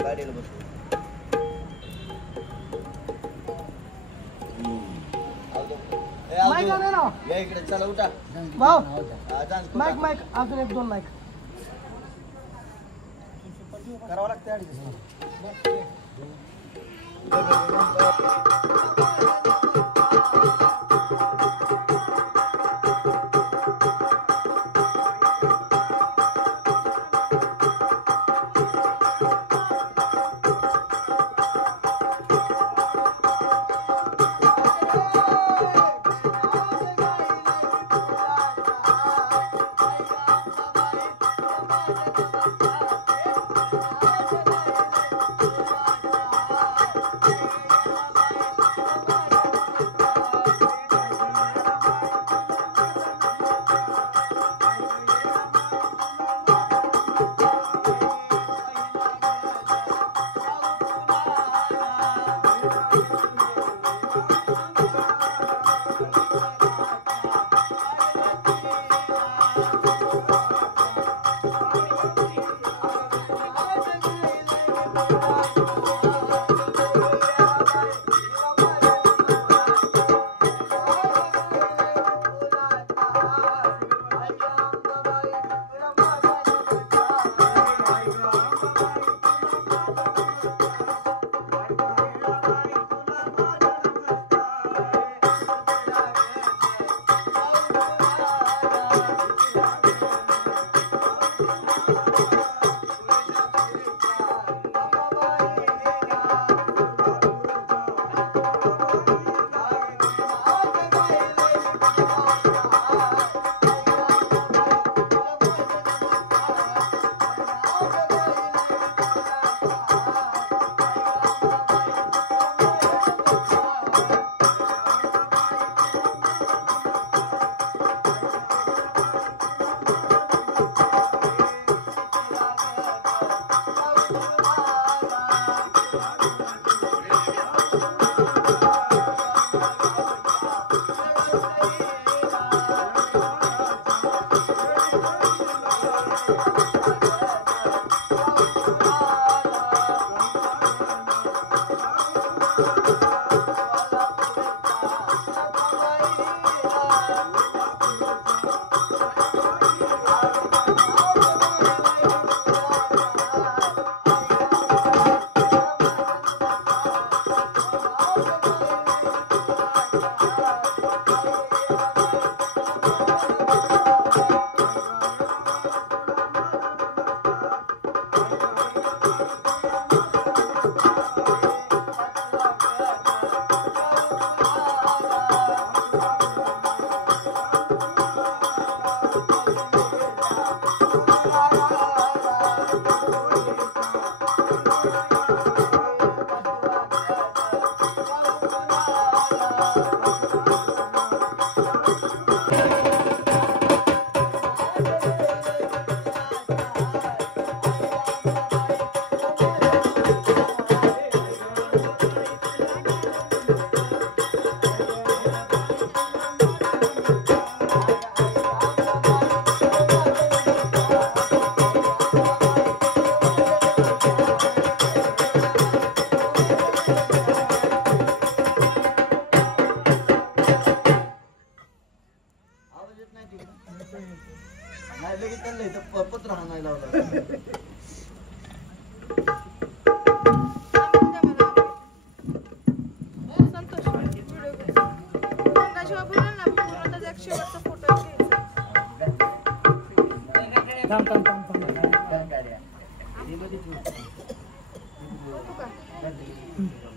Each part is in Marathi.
गाडीला बसू. माईक आले ना या इकडे चला उठा भाऊ डान्स माईक माईक अजून एक दोन माईक करावं लागतं अडीच.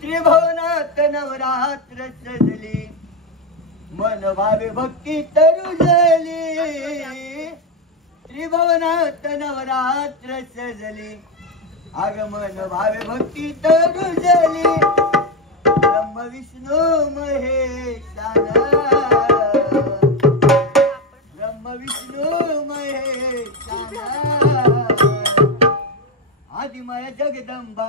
त्रिभुवनात नवरात्र सजली मन भावे भक्ती तरुजली त्रिभुवनात नवरात्र सजली आगमन भावे भक्ती तरुजली ब्रह्म विष्णू महेशान ब्रह्म विष्णू महेशान आदिमाया जगदंबा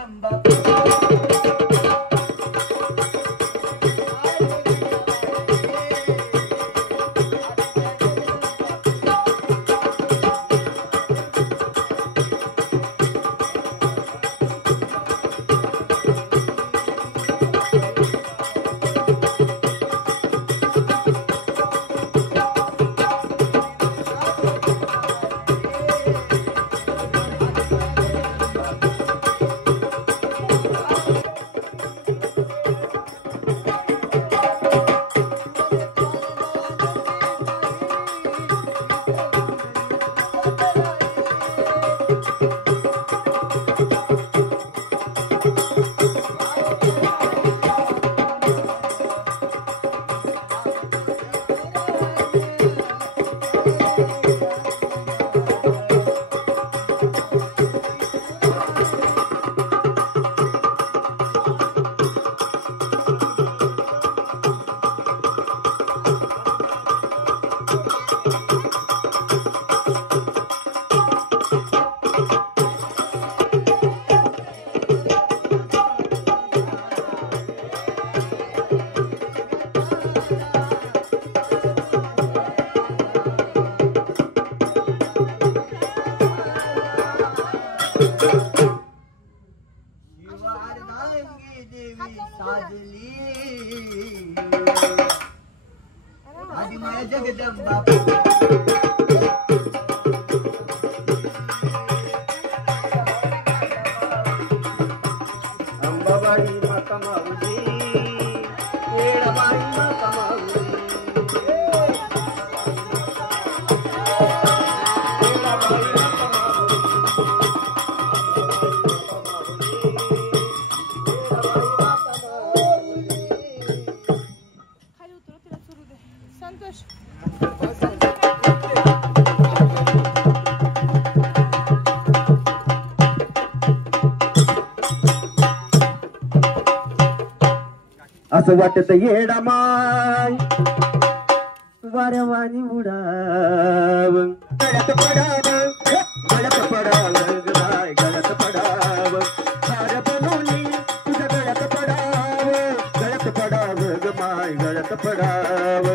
जगदंबा शिवार्धांगी देवी साजली आदिमाया जगदंबा अंबाबाई माता माऊली येडाबाई माता माऊली खाली उतरू तिला सुरू दे संतोष असं वाटत येडामाय वाऱ्यावानी उडाव गळ्यात पडाव गळ्यात पडाव गाय गळ्यात पडाव हार बनवली तुझ्या गळ्यात पडाव गळ्यात पडाव ग माय गळ्यात पडाव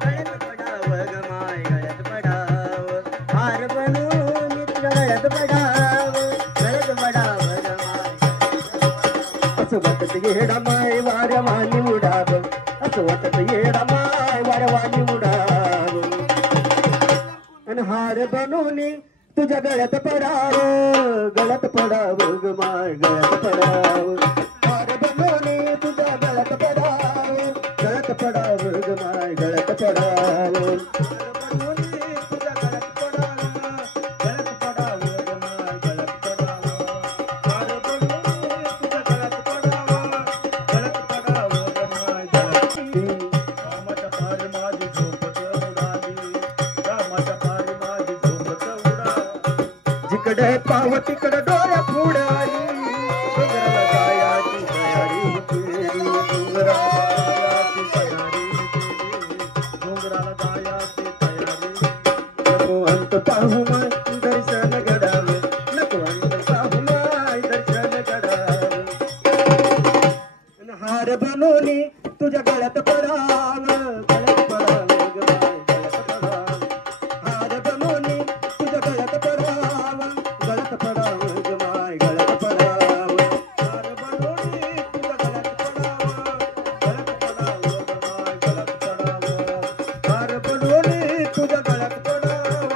गळ्यात पडाव ग माय गळ्यात पडाव हार बनवली तुझ्या गळ्यात पडाव गळ्यात पडाव ग माय असं वाटत येडामाय वाऱ्यावानी उडाव असं वाटत येडामाय वाऱ्यावानी उडाव आणि हार बनवली तुझ्या गळ्यात पडाव गळ्यात पडाव ग माय गळ्यात पडाव हार बनवली तुझ्या गळ्यात पडाव गळ्यात पडाव ग माय गळ्यात पडाव हार बनवली तुझ्या गळ्यात पडाव गळ्यात पडाव ग माय गळ्यात पडाव हार बनवली तुझ्या गळ्यात पडाव गळ्यात पडाव ग माय गळ्यात रामाच्या पारी माझी झोपत उडाली रामाच्या पारी माझी झोपत उडाली जिकडे पाव तिकडे डोळ्या फुडाली डोंगराला जायाची तयारी केली डोंगराला जायाची तयारी केली डोंगराला जायाची तयारी नको अंत पाहू माय दर्शन घडावे नको अंत पाहू माय दर्शन घडावे हार बनवली तुझ्या गळ्यात पडाव गळ्यात पडाव ग माय गळ्यात पडाव हार बनवली तुझ्या गळ्यात पडाव गळ्यात पडाव ग माय गळ्यात पडाव हार बनवली तुझ्या गळ्यात पडाव गळ्यात पडाव ग माय गळ्यात पडाव हार बनवली तुझ्या गळ्यात पडाव गळ्यात पडाव ग माय गळ्यात पडाव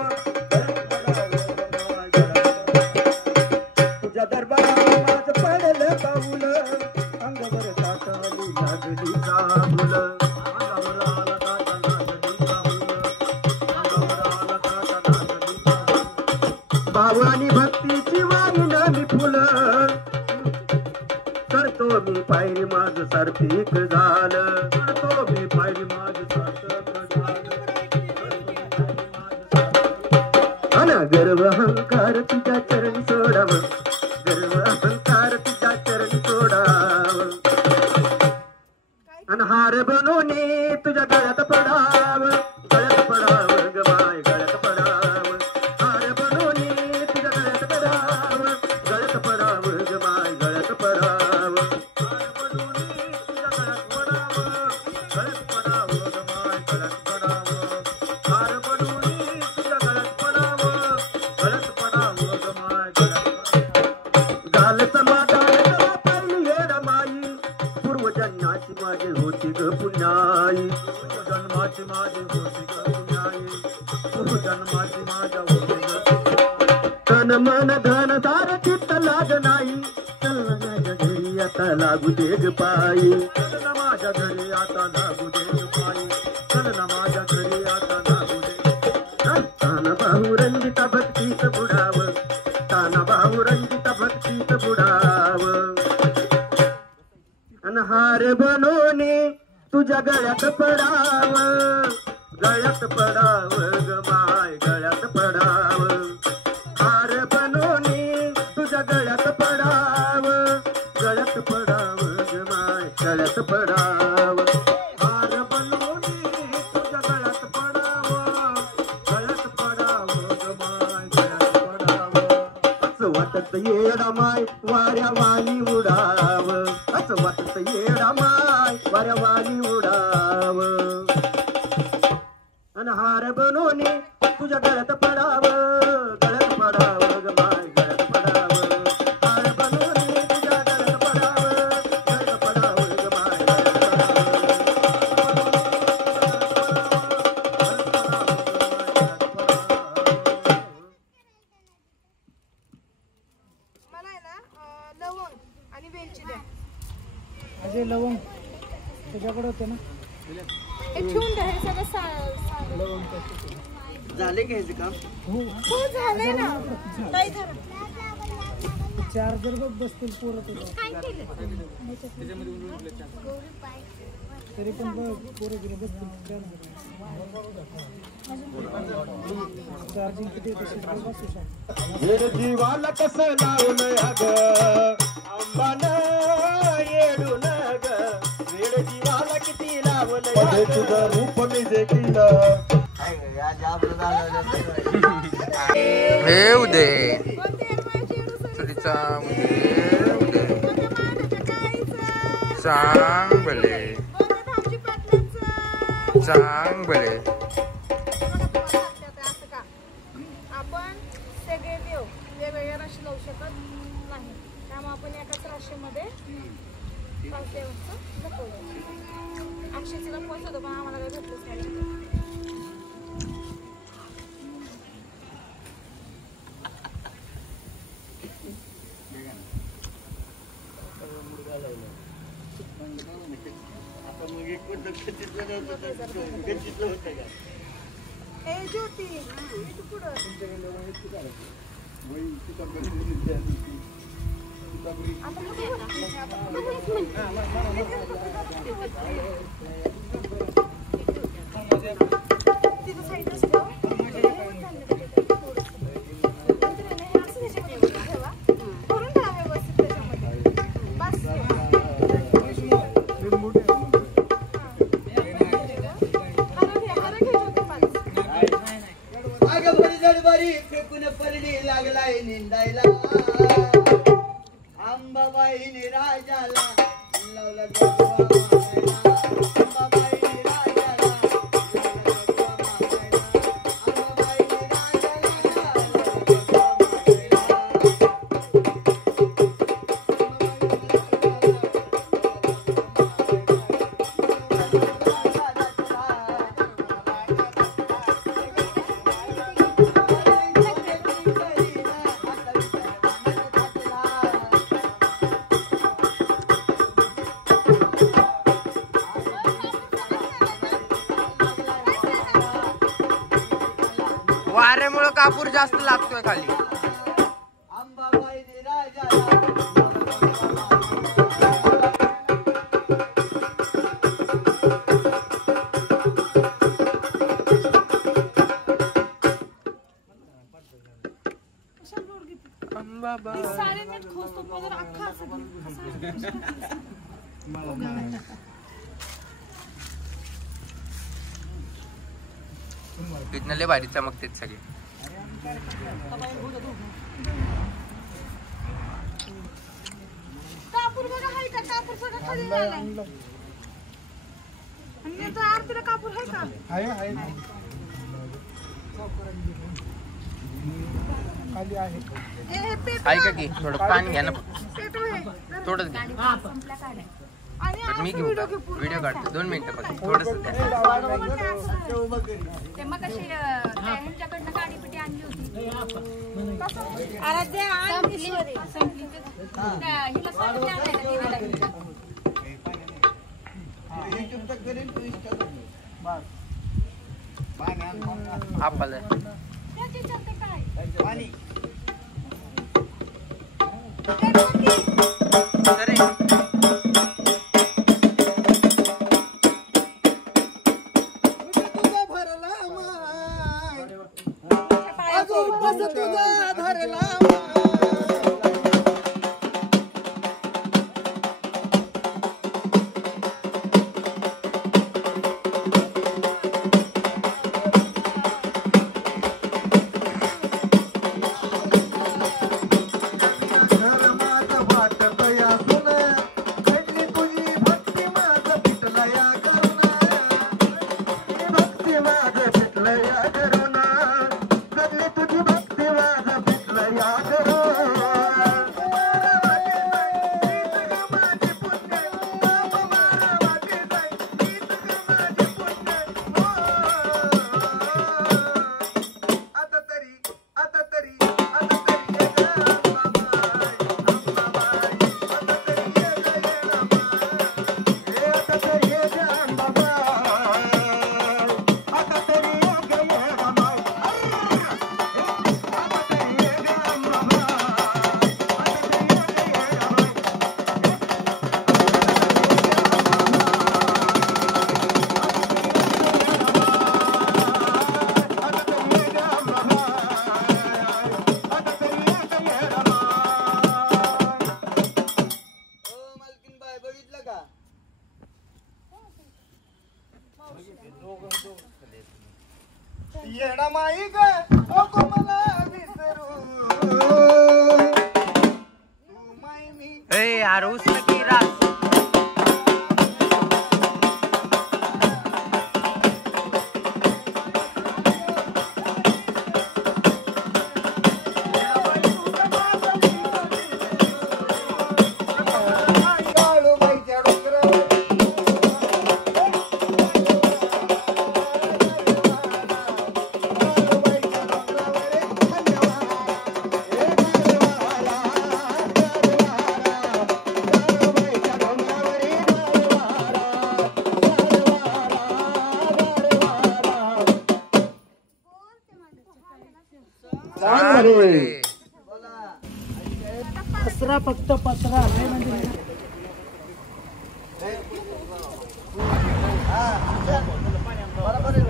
तुझ्या दरबारात माझं पडलं पाऊल अंगावर ताटाली लागली चाहूल अंगावर आला ताटा लागली चाहूल अंगावर आला ताटा लागली चाहूल भाव आणि भक्तीची वारीन मी फुल करतो मी पायरी माझं सार्थक झालं करतो मी पायरी माझं सार्थक झालं अन गर्व अहंकार तुझ्या चरणी सोडाव गर्व अहंकार तुझ्या चरणी सोडाव अन हार बनवणे तुझ्या गळ्यात पडाव गळ्यात पडाव ग माय गळ्यात पडाव हार बनवणे तुझ्या गळ्यात जन्माची माझी होती न्याय तू जन्माची माझ्या होती तन मन धन सार चित्त लाग नाही चल माझ्या घरी आता लागू दे ग पायी चल ना माझ्या घरी आता लागू दे ग पायी चल ना माझ्या घरी आता लागू दे ताना भाऊ रंजित भक्तीत बुडाव ताना भाऊ रंजित भक्तीत बुडाव अनहार बनवणे तुझ्या गळ्यात पडाव गळ्यात पडाव ग माय गळ्यात पडाव हार बनवणे तुझ्या गळ्यात पडाव गळ्यात पडाव ग माय गळ्यात पडाव हार बनवणे तुझ्या गळ्यात पडाव गळ्यात पडाव ग माय गळ्यात पडाव असं वाटत येडा माय वाऱ्या वाणी उडाव असं वाटत येडा माय वाऱ्या वाणी उडाव अनहार बनवणे तुझ्या गळ्यात पडाव गळ्यात पडाव ग माय गळ्यात पडाव हार बनवणे तुझ्या गळ्यात पडाव गळ्यात पडाव ग माय मला आहे ना लवंग आणि वेलची द्या. अजय लवंग तुझ्याकडे होते ना हे ठेवून द्या. हे सगळं झाले का ह्याचं काम? हो झालंय ना. ताई धरा. चार्जर बघ बसतील पोरं तुझं तरी पण बघ पोरं गेले बसतील चार्जिंग किती बसू शकतो जीवाला कसं लावलं ग अंबान येडून ग वेड जीवाला किती लावलं तुझं रूप मी जे केलं हे उदे कोणत्या एरवायची एवढं चुलीचा उदे काहीचं. चांग भले कोणत्या धामची पाटलांचं. चांग भले असं का आपण सगळे देव वेगवेगळ्या राशी लावू शकत नाही. त्यामुळे आपण एकाच राशीमध्ये पाच देवांचं लपवलं. अक्षयचं लपवत होतं पण आम्हाला काही भेटलंच नाही. ए ज्योती तू पुढं. तिथं साईडच ठेव. ठेवा करून ठेवा व्यवस्थित त्याच्यामध्ये. बस अगं भरी जडबरी फेकून परडी लागलाय निंदायला अंबाबाईने राजाला लावलं गजवा मागायला. अंबाबाईने राजाला लावलं गजवा मागायला. अंबाबाईने राजाला लावलं गजवा वाऱ्यामुळे कापूर जास्त लागतोय खाली. अंबाबाईने राजाला सारे नीट खोचतो पण अख्खा असं तिथनं लय भारी चमकते सगळे. कापूर बघा हाय का. कापूर बघा खाली झालाय. आणि तो आरतीला कापूर आहे का. आहे खाली आहे. ए पेटवा. ऐका की थोडं पाणी घ्या ना पेटवा हे. थोडंच घ्या. आणि पण मी असं घेऊ व्हिडिओ घे पूर्ण व्हिडिओ असा. काढतो 2 मिनिटं फक्त थोडस ते मग कशी ह्यांच्याकडनं गाडीपिटी आणली होती आराध्या आणली संपली हिला सांगितलं आणायला तिला. युट्यूबचं करेन तू इंस्टाचं करेन. आपलं त्याची चलते काय पाणी अरे तुझा भरला माय अजून बस तुझा धरला येडा माई ग नको मला विसरू तू माई मी ए यार उसने की रात काळूबाईच्या डोंगरावर अरे पसरा फक्त पसरा नाही म्हणजे बरोबर आहे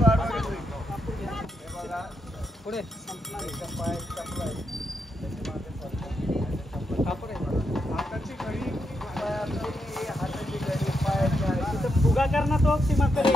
पुढे हाताची घडी हाताची घडी पायाची फुगा करणार तो सीमाकडे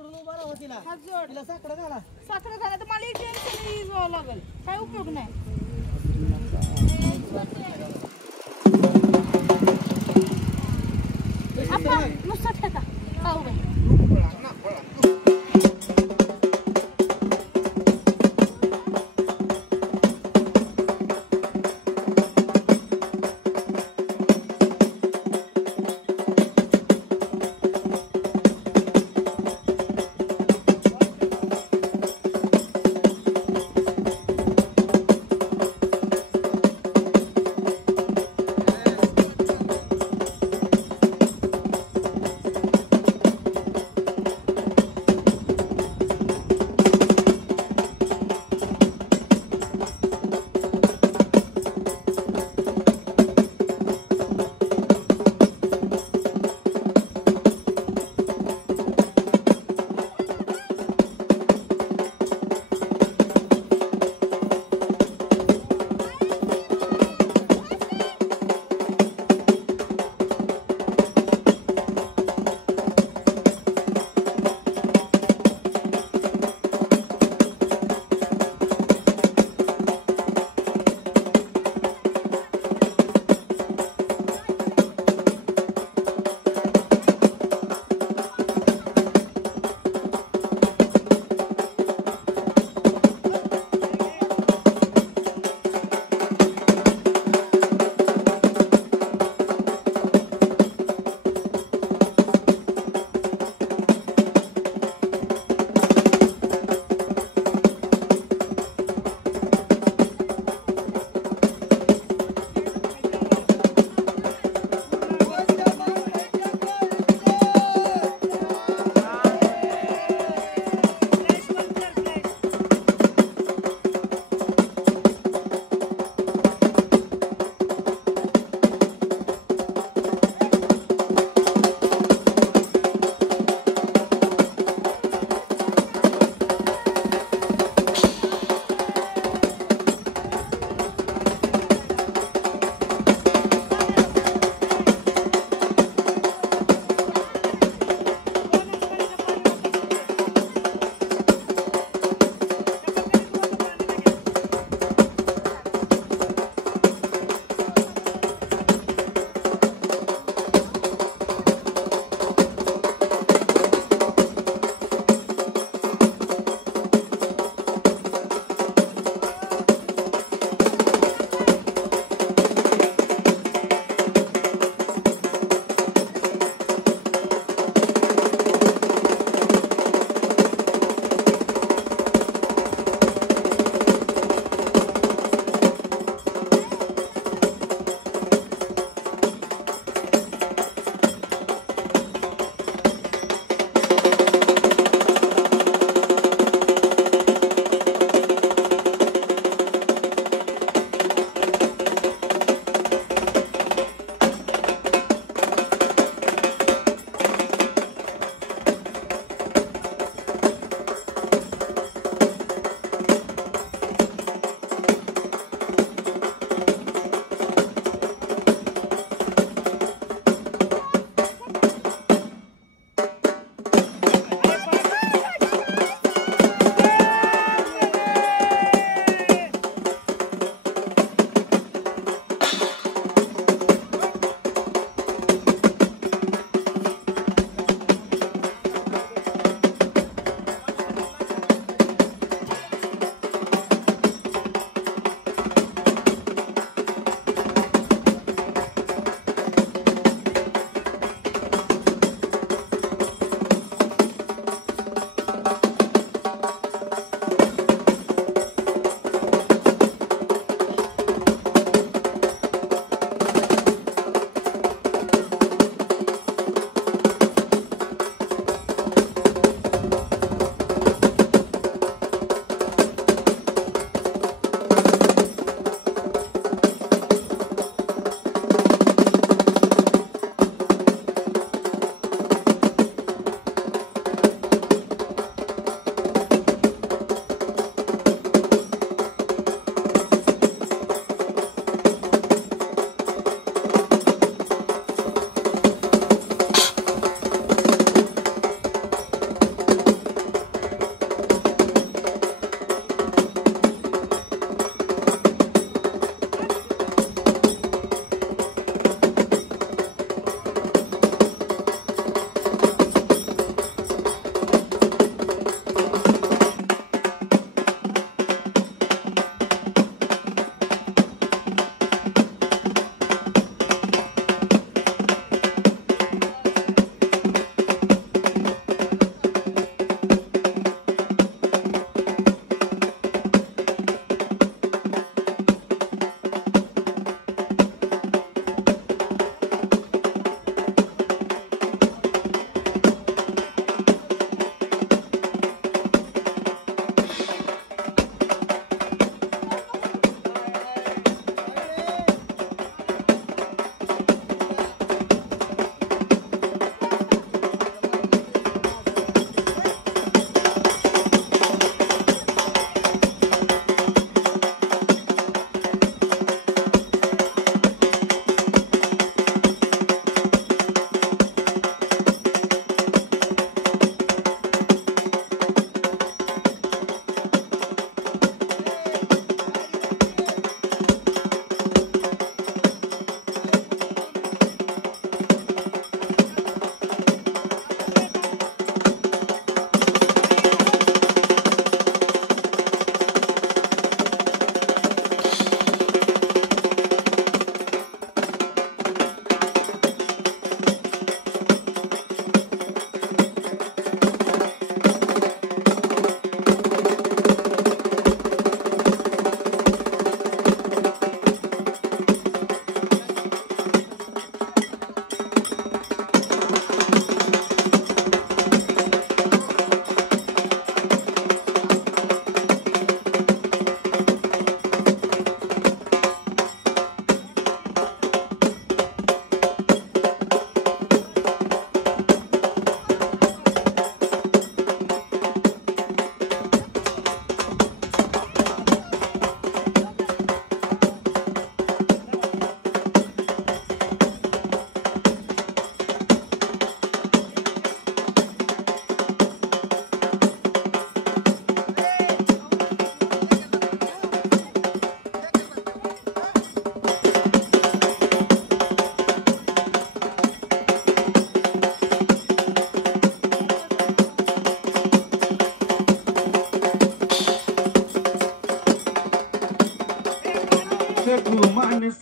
जोडून उभा राहा तिला. हात जोड. तिला साकडं घाला. साखर घाला तर मला एक टेन्शन जावं लागेल. काय उपयोग नाही. आपण नुसतं ठेका. खाऊ बाई.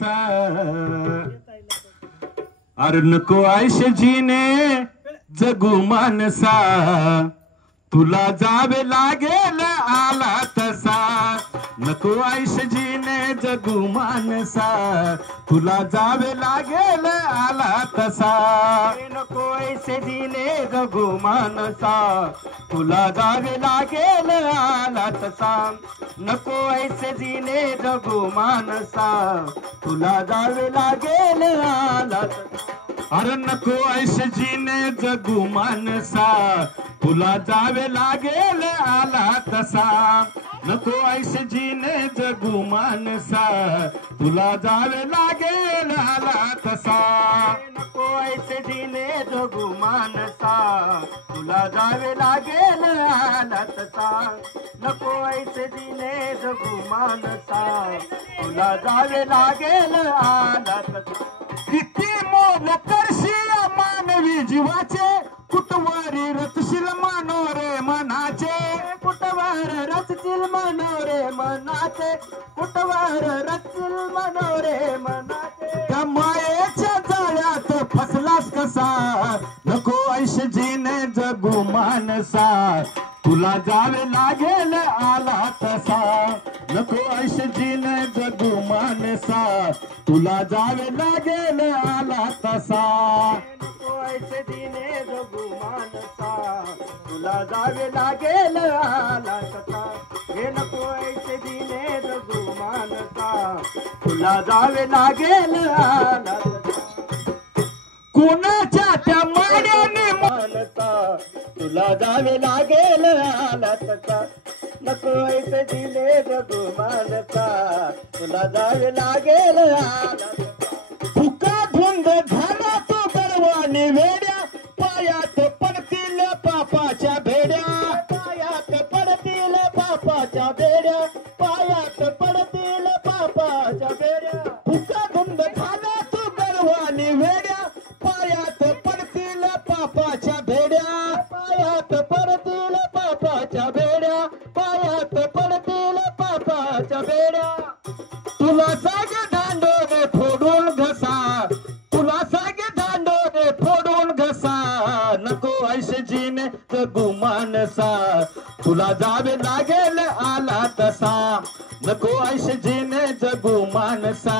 मानसा अरे नको आयुष्य जीने जगू मानसा तुला जावे लागेल आला तसा नको आयुष्य जीने जगू मानसा तुला जावे लागेल आला तसा नको ऐसे जीने जगू मानसा तुला जावे लागेल आला तसा नको ऐसे जीने जगू मानसा तुला जावे लागेल आला तसा अरे नको ऐसे जीने जगू मानसा तुला जावे लागेल आला तसा नको ऐसे जीने जगू मानसा तुला जावे लागेल आला तसा नको ऐसे जीने जगू मानसा तुला जावे लागेल आला तसा नको ऐसे जीने जगू मानसा तुला जावे लागेल आला तसा किती मोल करशील मानवी जीवाचे कुटवारी रचशील मनोरे मनाचे कुटवार रचतील मनोरे मनाचे कुटवार रचतील मनोरे मनाचे त्या मायेच्या जाळ्यात फसलास कसा नको ऐसे जीने जगू मानसा तुला जावे लागेल आला तसा नको ऐसे जीने जगू मानसा तुला जावे लागेल आला तसा नको ऐसे जीने जगू मानसा तुला जावे लागेल आला तसा हे नको ऐसे जीने जगू मानसा तुला जावे लागेल आला तसा कोणाच्या त्या माड्याने मानसा तुला जावे लागेल आला तसा नको ऐसे दिले जगू मानसा तुला जावे लागेल आला फुका धुंद झाला तो गर्वाने वेड्या पायात पडतील पापाच्या भेड्या पायात पडतील पापाच्या भेड्या पायात पडतील पापाच्या भेड्या फुका धुंद झाला तो गर्वाने वेड्या पायात पडतील पापाच्या भेड्या पायात पडतील पापाच्या भेड्या पायात पडतील पापाच्या भेड्या तुला सागे दांडोने फोडून घसा तुला सागे दांडोने फोडून घसा नको ऐसे जीने जगू मानसा तुला जावे लागेल आला तसा नको ऐसे जीने जगू मानसा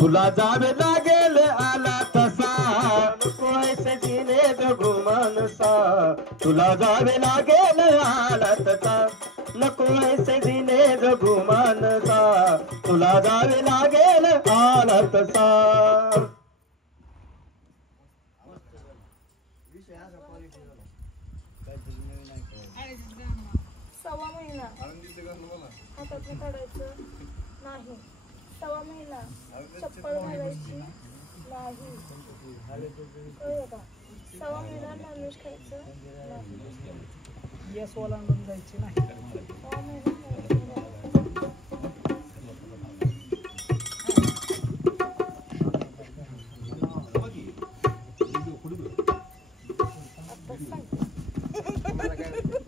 तुला जावे लागेल आला तसा नको ऐसे जीने जगू मानसा तुला जावे लागेल आला तसा नको ऐसे जीने जगू मानसा तुला जावे लागेल आला तसा सव्वा महिना हातातून काढायचं नाही सव्वा महिना चप्पल घालायची नाही कळलं का सव्वा महिना नॉनव्हेज खायचं नाही यस ओलांडून जायची नाही सव्वा महिना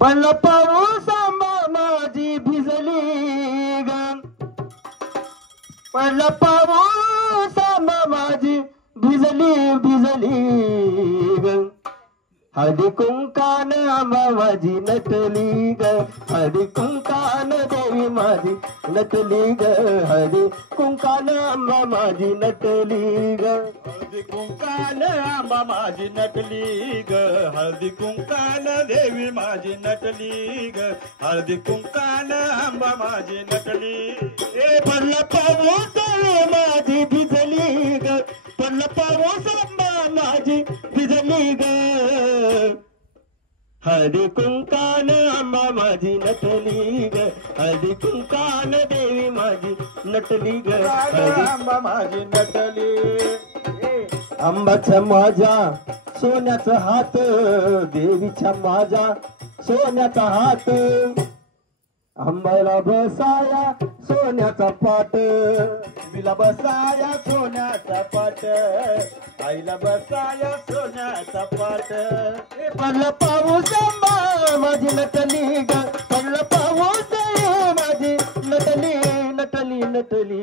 पडला पाऊस आंबा माझी भिजली ग पडला पाऊस आंबा माझी भिजली भिजली ग हळदी कुंकान आंबा माझी नटली ग हळदी कुंकान देवी माझी नटली ग हळदी कुंकान आंबा माझी नटली ग हळदी कुंकान आंबा माझी नटली ग हळदी कुंकान देवी माझी नटली ग हळदी कुंकान आंबा माझी नटली ए पडला पाऊस माझी भिजली ग पडला पाऊस आंबा माझी भिजली ग हळदी कुंकान आंबा माझी नटली ग हळदी कुंकान देवी माझी नटली ग हळदी आंबा माझी नटली आंबाच्या माझ्या सोन्याचा हात देवीच्या माझ्या सोन्याचा हात आंबाला बसाया सोन्याचा पाट आईला बसाया सोन्याचा पाट आईला बसाया सोन्याचा पाट पडला पाऊस आंबा माझी नटली ग पडला पाऊस माझी नटली नटली नटली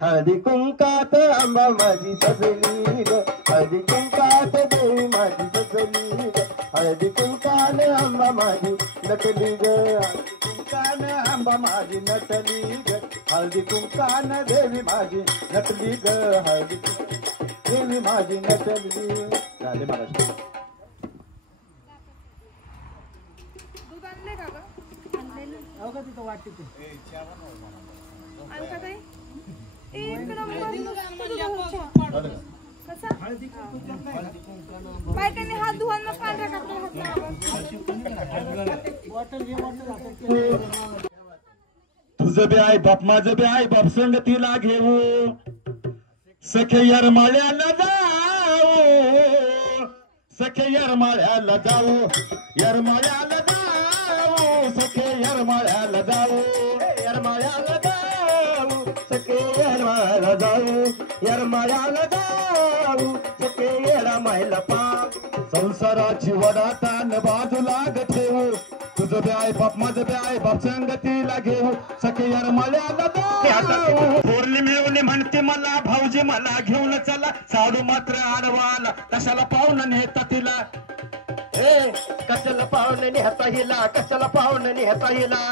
हळदी कुंकात आंबा माझी सजली ग हळदी कुंकात देवी माझी सजली ग हळदी कुंकान आंबा माझी नटली ग हळदी कुंकान आंबा माझी नटली ग हळदी कुंकान देवी माझी नटली ग हळदी देवी माझी नटली झाले महाराष्ट्र दूध आणले का ग? आणलेलं. हो का तिथं वाटते ते आणता काही? एक नंबर कसा? बायकांनी हात धुवायला पांढऱ्या कपड्यात बॉटल घे बॉटल हातात तुझं बी आई बाप माझं बी आई बाप संगतीला घेऊ सखे यरमाळ्याला जाऊ सखे यरमाळ्याला जाऊ यरमाळ्याला जाऊ सखे यरमाळ्याला जाऊ यरमाळ्याला जाऊ सखे यरमाळ्याला जाऊ यरमाळ्याला जाऊ सखे यरमाळ्याला पाप संसाराची वडातान बाजूला ठेवू तुझं बी आई बाप माझं बी आई बाप संगतीला घेऊ सखे यरमाळ्याला जाऊ थोरली मिळवली म्हणते मला भाऊजी मला घेऊन चला साडू मात्र आडवाला कशाला पाहुणं नेता तिला कशाला पाहुणं नेता हिला कशाला पाहुणं नेता हिला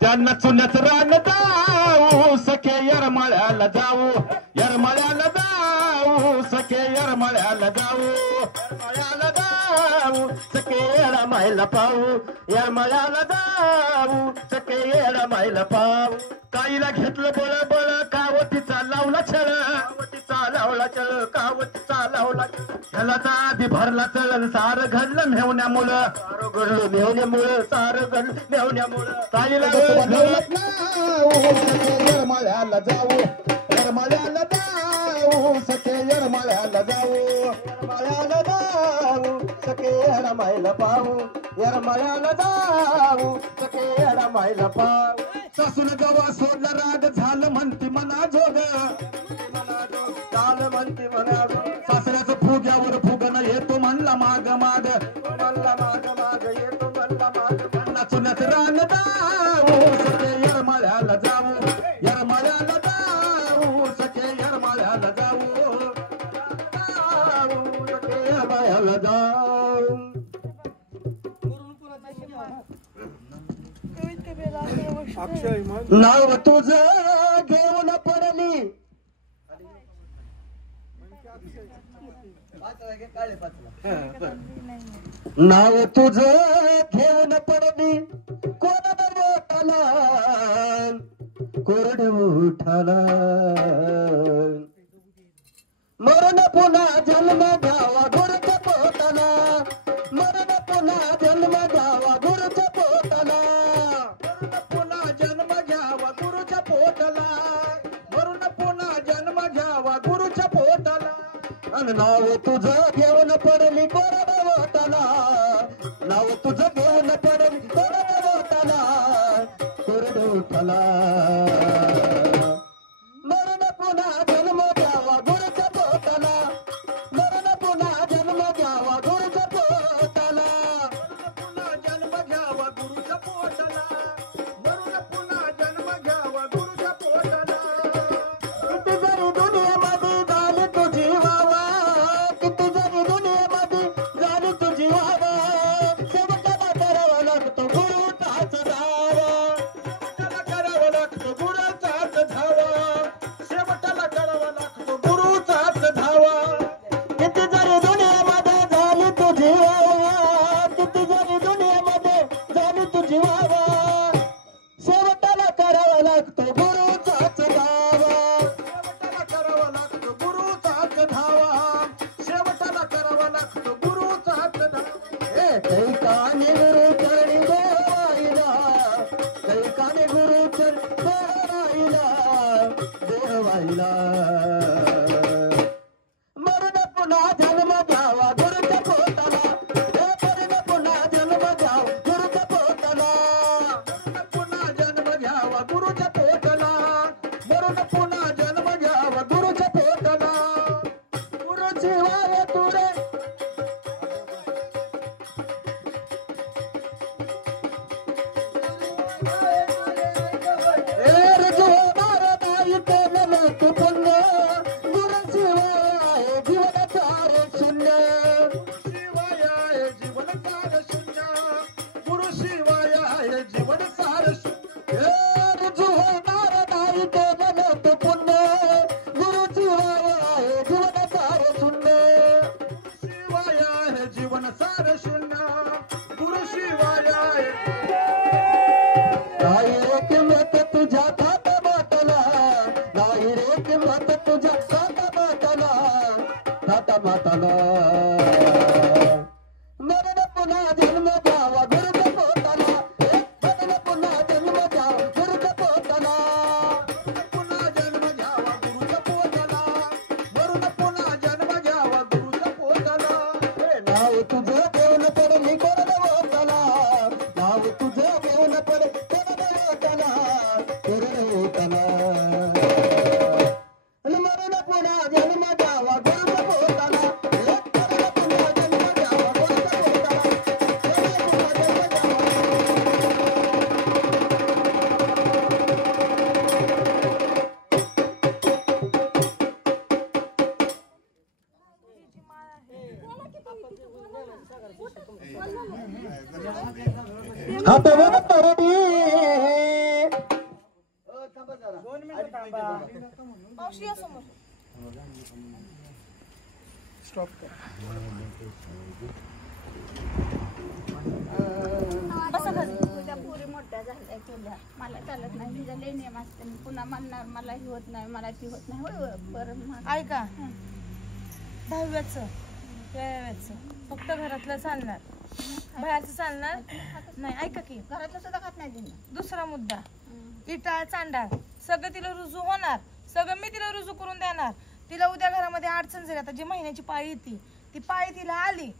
त्यांना चुन्याच रान जाऊ सखे यरमाळ्याला जाऊ यरमाळ्याला जाऊ सखे यरमाळ्याला जाऊ यरमाळ्याला जाऊ सखे यरमाळ्याला पाहू यरमाळ्याला जाऊ सखे यरमाळ्याला पाहू काईला घेतलं बळ बळ कावतीचा लावला छळ कावतीचा लावला छळ कावतीचा लावला ह्याला तर आधी भरला चळ सार घडलं मेवण्यामुळं सार घडलं मेवण्यामुळं सार घडलं मेवण्यामुळं काईला यरमाळ्याला जाऊ यरमाळ्याला जाऊ सखे यरमाळ्याला जाऊ यरमाळ्याला जाऊ सखे यरमाळ्याला पाहू यरमाळ्याला जाऊ सखे यरमाळ्याला पाहू सासून गवा सोडला राग झालं म्हणते मना जोग झालं म्हणते मना सासऱ्याचं फुग्यावर फुगणं येतो म्हणला माग माग म्हणला माग माग येतो म्हणला माग म्हणला चुन्याचं रान जाऊ सखे यरमाळ्याला जाऊ यरमाळ्याला जाऊ सखे यरमाळ्याला जाऊ सखे यरमाळ्याला जाऊ अक्षय मग नाव तुझं घेऊन पडली नाव तुझं घेऊन पडली कोण बोटाला कोरड उठाला मरण पुन्हा जन्म घ्यावा गुरुच्या पोटाला मरण पुन्हा जन्म घ्यावा गुरुच्या पोटाला मरण पुन्हा जन्म घ्यावा गुरुच्या पोटाला मरण पुन्हा जन्म घ्यावा गुरुच्या पोटाला आणि नाव तुझं घेऊन पडली कोरड बोटाला नाव तुझं घेऊन पडली कोरड बोटाला कोरड उठाला मरण पुन्हा जन्म घ्यावा गुरुच्या पोटाला मरण पुन्हा जन्म घ्यावा गुरुच्या पोटाला पुन्हा जन्म घ्यावा गुरुच्या पोटाला मरण पुन्हा जन्म घ्यावा गुरुच्या पोटाला किती जरी दुनियेमध्ये झाली तुझी वावा किती जरी दुनियेमध्ये झाली तुझी वावा सेवकाला करावा लागतो गुरुचाच धावा सेवकाला करावा लागतो गुरुचाच धावा शेवटाला करावा लागतो गुरुचाच धावा किती जरी दुनियेमध्ये झाली तुझी वावा किती जरी दुनियेमध्ये झाली तुझी वावा शेवटाला करावा लागतो गुरुचाच धावा शेवटाला करावा लागतो गुरुचाच धावा शेवटाला करावा लागतो गुरुचाच धावा कैकाने गुरु चरणी देवाईला कैकाने गुरु चरणी देवाईला मरण पुन्हा जन्म घ्यावा गुरुच्या पोटाला मरण पुन्हा जन्म घ्यावा गुरुच्या पोटाला मरण पुन्हा जन्म घ्यावा गुरुच्या पोटाला मरण पुन्हा जन्म घ्यावा गुरुच्या पोटाला गुरुची वाय तुरे सार शून्य गुरुशिवाया नाही रे किंमत तुझ्या थाट बाटला नाही रे किंमत तुझ्या थाट बाटला मरण पुन्हा जन्म घ्यावा गुरुज पोटाला मरण पुन्हा जन्म घ्यावा गुरुज पोटाला पुन्हा जन्म घ्यावा गुरुज पोटाला मरण पुन्हा जन्म घ्यावा गुरुज पोटाला नाव तुझं देऊन पड मी कोण होताला नाव तुझं देऊन पड कोण होताला मरण पुन्हा जन्म घ्यावा गुरुज पोटाला हातावर तरडी थांबा जरा 2 मिनिटं थांबा. मावशी या समोर. स्टॉप कर. बसा खाली. तुझ्या पुरी मोठ्या झाल्या केल्या मला चालत नाही तिच्या लय नियम असते मी पुन्हा म्हणणार मला ही होत नाही मला ती होत नाही होय बरं म्हण. ऐका 10व्याचं 11व्याचं फक्त घरातलं चालणार बाहेरचं चालणार नाही. ऐका की घरातलं सुद्धा खात नाही तिने. दुसरा मुद्दा इटाळ चांडाळ सगळं तिला रुजू होणार सगळं मी तिला रुजू करून देणार. तिला उद्या घरामध्ये अडचण झाली आता जी महिन्याची पाळी येते ती पाळी तिला आली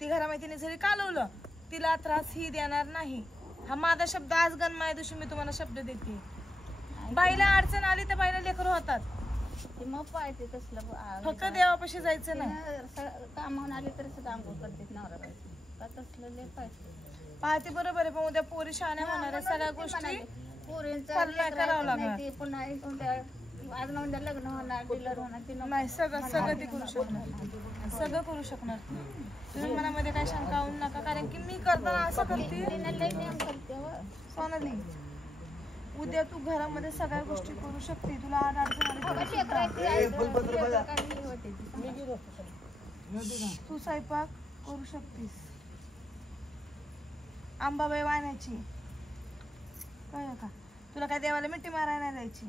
ती घरामध्ये तिने जरी कालवलं तिला त्रास ही देणार नाही. हा माझा शब्द आज गणमाया दिवशी मी तुम्हाला शब्द देते. बाईला अडचण आली तर बाईला लेकरं होतात ती मग पाळते तसलं फक्त देवापाशी जायचं नाही. कामावून आली तरी सुद्धा आंघोळ करते नवरा बायको का तसलं लय पाहिजे पाहते बरोबर आहे पण उद्या पोरी शहाण्या होणार आहे सगळ्या गोष्टी करावं लागणार. पुन्हा आज ना उद्या लग्न होणार डिलर होणार ती नाही सगळं सगळं ते करू शकणार सगळं करू शकणार. तुम्ही मनामध्ये काय शंका होऊ नका कारण की मी करताना असं करते लय नियम करते हो. सोनाली उद्या तू घरामध्ये सगळ्या गोष्टी करू शकते तुला आज अडचण आली तू स्वयंपाक करू शकतेस. आंबाबाई वाहण्याची कळलं का तुला काय देवाला मिठी मारायला नाही जायची.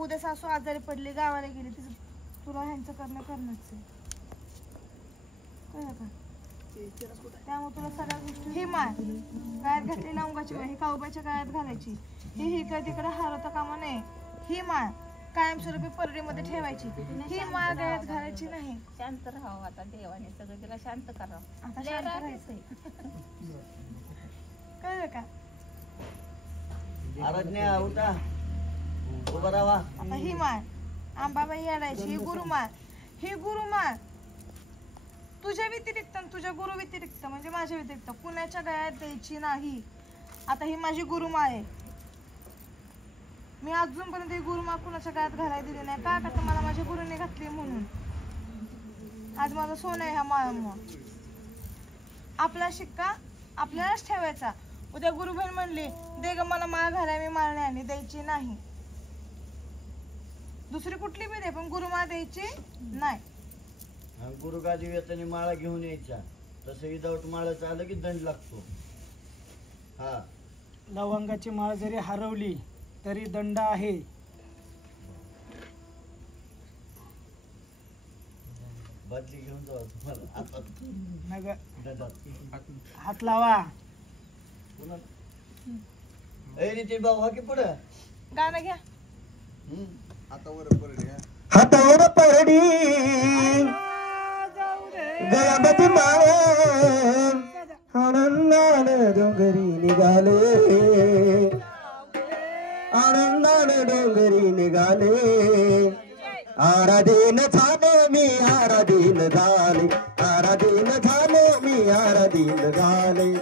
उद्या सासू आजारी पडली गावाला गेली तिचं तुला ह्यांचं करणंच आहे कळलं का. त्यामुळे तुला सगळ्या गोष्टी ही माळ गायात घातली लवंगाची माळ ही काऊबाच्या गायात घालायची ही इकडे तिकडे हरवता कामा नये. ही माळ कायमस्वरूपी परडीमध्ये ठेवायची. ही माळ गायात घालायची नाही. शांत राहावं आता देवाने सगळं तिला शांत करावं. आता शांत राहायचंय कळलं का. आराधना उठा उभा राहा. आता ही माळ आंबाबाई याडायची ही गुरुमाळ ही गुरुमाळ तुझ्या व्यतिरिक्त तुझ्या गुरु व्यतिरिक्त म्हणजे माझ्या व्यतिरिक्त कुणाच्या गळ्यात द्यायची नाही. आता ही माझी गुरुमाळ आहे मी अजूनपर्यंत ही गुरुमाळ कुणाच्या गळ्यात घालायला दिली नाही का तर मला माझ्या गुरुने घातली म्हणून. आज माझं सोनं आहे ह्या माळामुळे. आपला शिक्का आपल्यालाच ठेवायचा. उद्या गुरुबहीण म्हणली दे ग मला माळ घालाय मी माळ नाही आणली द्यायची नाही. दुसरी कुठली बी दे पण गुरुमाळ द्यायची नाही. गुरुगादी येताना माळा घेऊन यायचा तसं विदाऊट माळाचं आलं की दंड लागतो. हा लवंगाची माळ जरी हरवली तरी दंड आहे. बदली घेऊन जाऊ तुम्हाला नग दंडात. हात लावा. पुन्हा ए नितीन भाऊ हा की पुढं गाणं घ्या. हातावर परडी गळ्यामध्ये माळ आनंदानं डोंगरी निघाले आनंदानं डोंगरी निघाले. आराधीन झालो मी आराधीन झाले आराधीन झालो मी आराधीन झाले.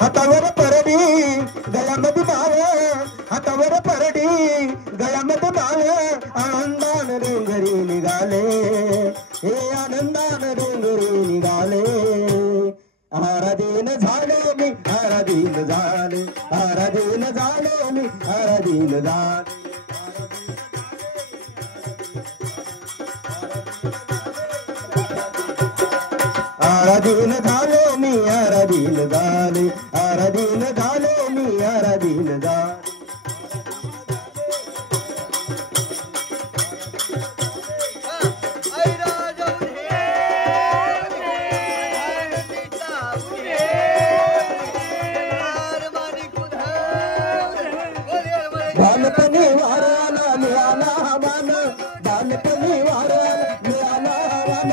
हातावर परडी गळ्यामध्ये माळ हातावर परडी गळ्यामध्ये माळ आनंदानं डोंगरी निघाले हे आनंदानं डोंगरी निघाले. आराधीन झालो मी आराधीन झाले आराधीन झालो मी आराधीन झाले आराधीन झालो मी आराधीन झाले आराधीन झालो मी आराधीन झाले बालपणी वाराला मिळाला मान बालपणी वाराला मिळाला मान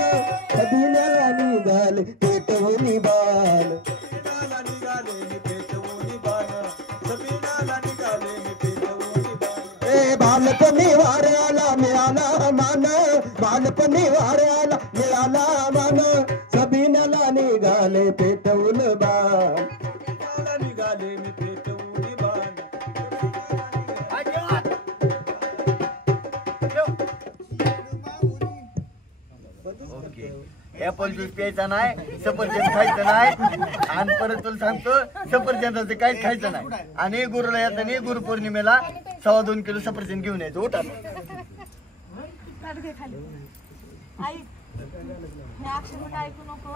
कधीला निघाले पेटवून बाल बालपणी वाराला मिळाला मान बालपणी वाराला मिळाला मान सबीनाला निघाले पेटवून बाल निघाले मी पेटवून बाल ओके ऍपल ज्यूस प्यायचा नाही सफरचंद खायचं नाही आणि परत तुला सांगतो सफरचंदाचं काहीच खायचं नाही आणि गुरुला येताना गुरुपौर्णिमेला 2.25 किलो सफरचंद घेऊन यायचं उठा आई हे अक्षर ऐकू नको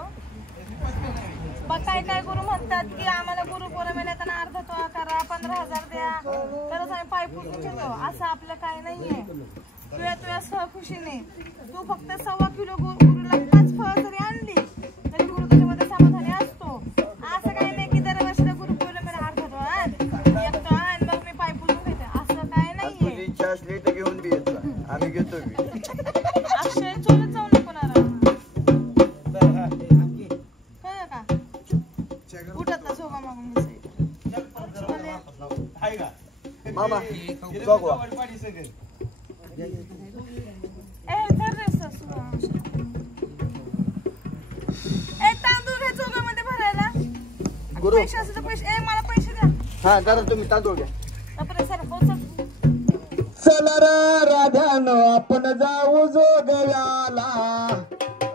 बघ काय काय गुरु म्हणतात की आम्हाला गुरुपौर्णिमेला त्यांना अर्धा तोळा करा 15,000 द्या तरच आम्ही पाय पुजून घेतो असं आपलं काय नाहीये तुझ्या सहखुशीने तू फक्त 1.25 किलो गुरुला 5 फळं जरी आणली तरी गुरु तुझ्यामध्ये समाधानी असतो असं काही नाही की दरवर्षीला गुरुपौर्णिमेला अर्धा तोळा एक तोळा आणि मग मी पाय पुजून घेते असं काय नाहीये तुझी इच्छा असली तर घेऊन बी येत जा. आम्ही घेतो अक्षय चोलत जाऊ नको ना कळलं का उठत ना झोगा मागून मामा बघवा तांदूळ घ्या चोगामध्ये भरायला गुरु पैसे असेल तर पैसे मला पैसे द्या हा जरा तुम्ही तांदूळ घ्या बापरे सर पोचत चला रे राधानो आपण जाऊ जोगव्याला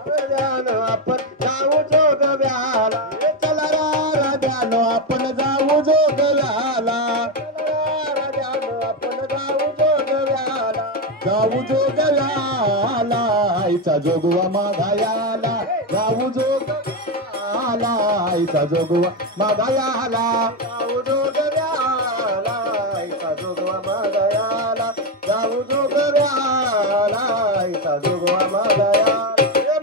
राधानो आपण जाऊ जोगव्याला चला रे राधानो आपण जाऊ जोगव्याला राधानो आपण जाऊ जोगव्याला जाऊ जोगव्याला आईचा जोगवा मागायाला जाऊ जोगव्याला आईचा जोगवा मागायाला जाऊ जोगव्याला आईचा जोगवा मागायाला जाऊ जोगव्याला आईचा जोगवा मागायाला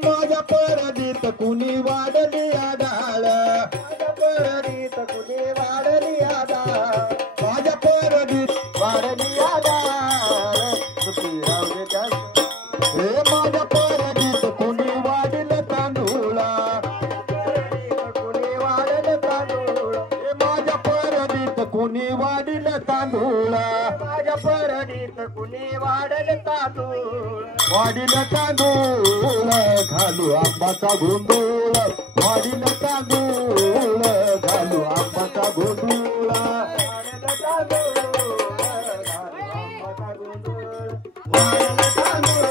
माझ्या परदीत कुणी वाढली आढाळ माझ्या परदीत कुणी वाढली आढाळ माझ्या परदीत वाढली आढाळ सुखी राहू दे त्या हे माझ्या परदीत कुणी वाढलं तांदूळा कुणी वाढलं तांदूळ हे माझ्या परदीत कुणी वाढलं तांदूळ माझ्या परदीत कुणी वाढलं तांदूळ वाढीलं तांदूळ घालू आंबाचा गोंधळ वाढीलं तांदूळ घालू आंबाचा गोंधळ वाढलं तांदूळ घालू आंबाचा गोंधळ वाढलं तांदूळ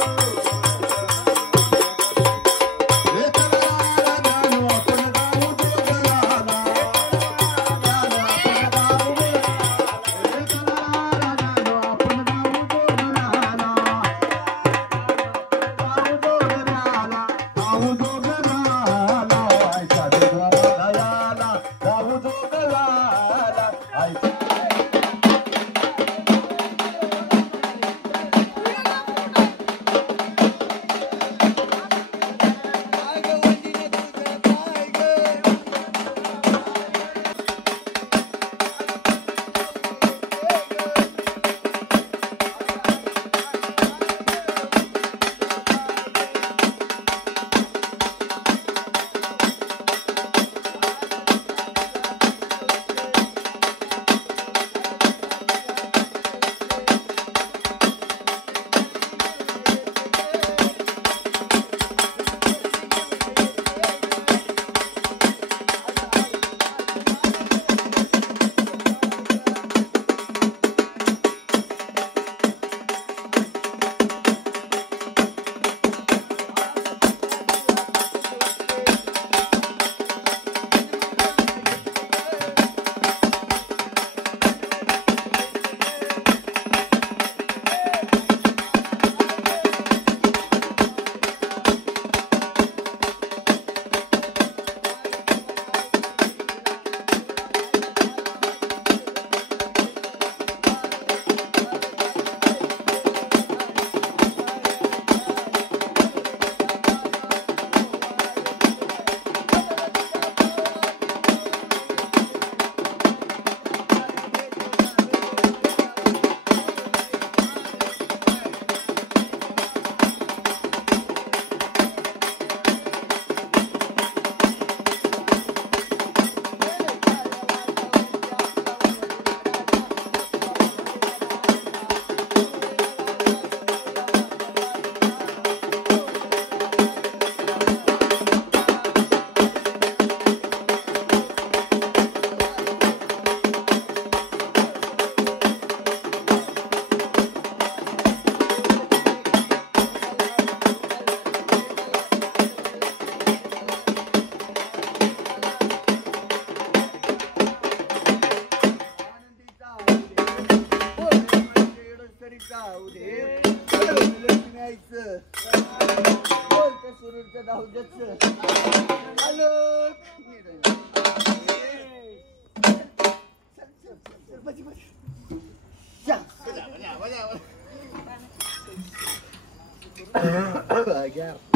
जाऊ दे लक्ष्मी आईचं बोल त्या सुरूरच्या दाऊजच आलो घ्या